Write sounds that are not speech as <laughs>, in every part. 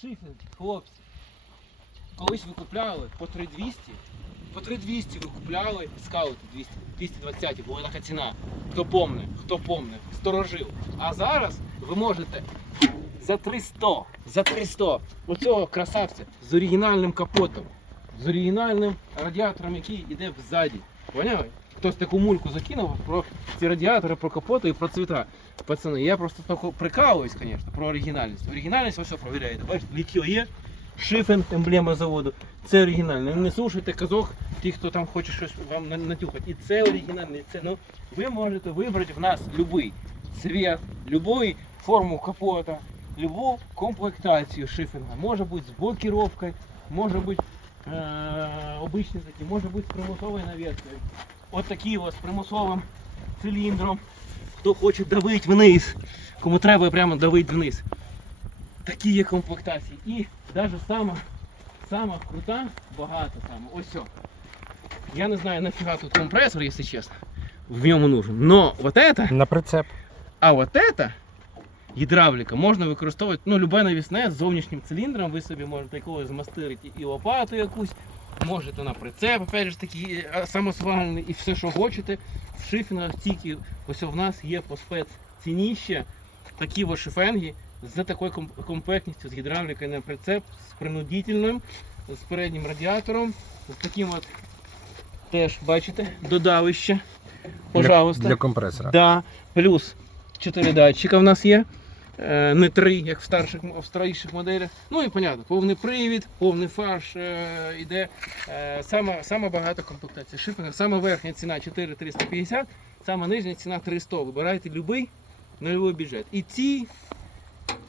Шифінг, хлопці. Колись ви купляли по 3200, по 3200 ви купляли скаути 200, 220, була така ціна. Хто помне, хто помне, сторожив. А зараз ви можете за 300, за 300 оцього красавця з оригінальним капотом, з оригінальним радіатором, який йде взаді. Поняли? Хтось таку мульку закинув про ці радіатори, про капоти і про цвіта. Пацани, я просто прикалуюсь, звісно, про оригінальність. Оригінальність ви все провіряєте. Бачите, літьо є, шифен, емблема заводу. Це оригінальне. Не слушайте казок, ті, хто там хоче щось вам натюхати. І це оригінальне, і це. Ну, ви можете вибрати в нас будь-який цвіт, будь-яку форму капота, любу комплектацію шифінга. Може бути з блокіровкою, може бути е- обичні такі, може бути з примусовою навіскою. От з примусовим циліндром. Хто хоче давити вниз, кому треба прямо давити вниз. Такі є комплектації. І навіть сама, сама крута, багато саме. Ось все. Я не знаю нафіга тут компресор, якщо чесно. В ньому нужен. Но вот это На прицеп. а от это гідравліка можна використовувати, ну, любе навісне з зовнішнім циліндром, ви собі можете якогось змастирити і лопату якусь, можете на прицеп, опять же такі е, самосвальний і все, що хочете. В шифінгах тільки ось у нас є по спеццініще такі ось шифенги з такою ком- комплектністю, з гідравлікою на прицеп, з принудительним, з переднім радіатором, з таким от теж, бачите, додавище. Пожалуйста. Для, для компресора. Да. Плюс 4 датчика в нас є. Е, Не 3, як в старших в старіших моделях. Ну і понятно, повний привід, повний фарш е, іде. Е, саме, саме багато комплектацій. Шифінг, саме верхня ціна 4350, саме нижня ціна 300. Вибирайте будь-який на бюджет. І ці,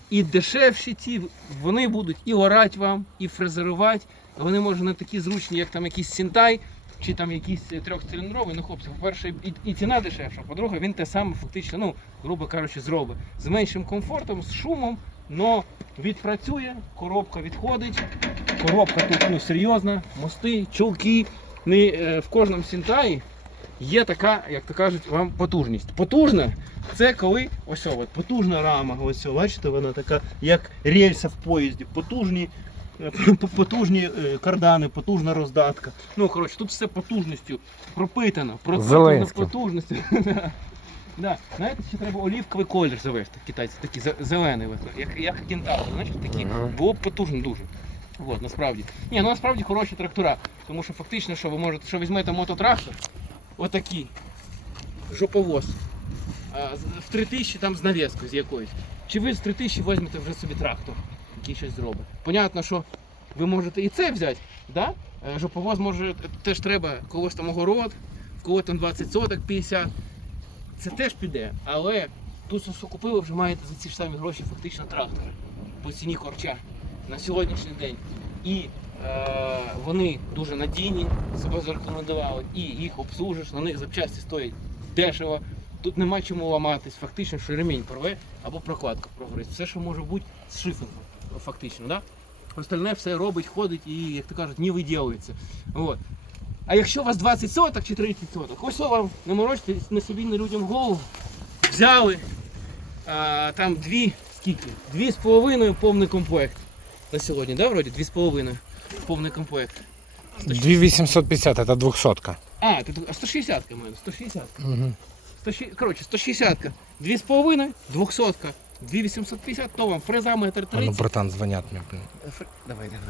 і дешевші ці, вони будуть і орати вам, і фрезерувати. Вони можуть не такі зручні, як там якийсь Сінтай, чи там якийсь трьохциліндровий, ну хлопці, по-перше, і, і ціна дешевша, по-друге, він те саме фактично, ну, грубо кажучи, зробить. З меншим комфортом, з шумом, но відпрацює, коробка відходить. Коробка тут ну, серйозна, мости, чулки. Не, в кожному сінтаї є така, як то кажуть, вам потужність. Потужна це коли ось о, от, потужна рама. Ось бачите, вона така, як рельса в поїзді, потужні. Е, Потужні е, кардани, потужна роздатка. Ну, коротше, тут все потужністю пропитано, пропитано потужністю. <laughs> Да. Знаєте, ще треба олівковий колір завести, китайці, такий зелений, як, як кентавр, знаєш, такі. Ага. Було б потужно дуже. От, насправді. Ні, ну насправді хороші трактора. Тому що фактично, що ви можете, що візьмете мототрактор, отакий, жоповоз. В 3000 там з навіскою з якоюсь. Чи ви з 3000 візьмете вже собі трактор, який щось зробить. Понятно, що ви можете і це взяти, да? Е, жоповоз може теж треба когось там огород, в кого там 20 соток, 50. Це теж піде, але тут що купили, вже маєте за ці ж самі гроші фактично трактори по ціні корча на сьогоднішній день. І е, вони дуже надійні, себе зарекомендували, і їх обслужиш, на них запчасті стоять дешево. Тут нема чому ламатись, фактично, що ремінь порве або прокладка прогорить. Все, що може бути з шифингом, фактично. Да? Остальне все робить, ходить і, як то кажуть, не виділується. От. А якщо у вас 20 соток чи 30 соток, ось вам не морочте на собі не людям голову. Взяли а, там дві, скільки? Дві з половиною повний комплект. На сьогодні, да, вроді? Дві з половиною повний комплект. 2850, это 200. А, тут 160 ка мене, 160. Угу. 160, коротше, 160 ка. Дві з половиною, 200 ка. 2850, то вам фреза метр А ну, братан, звонят мне, блин. Фр- Давай, давай.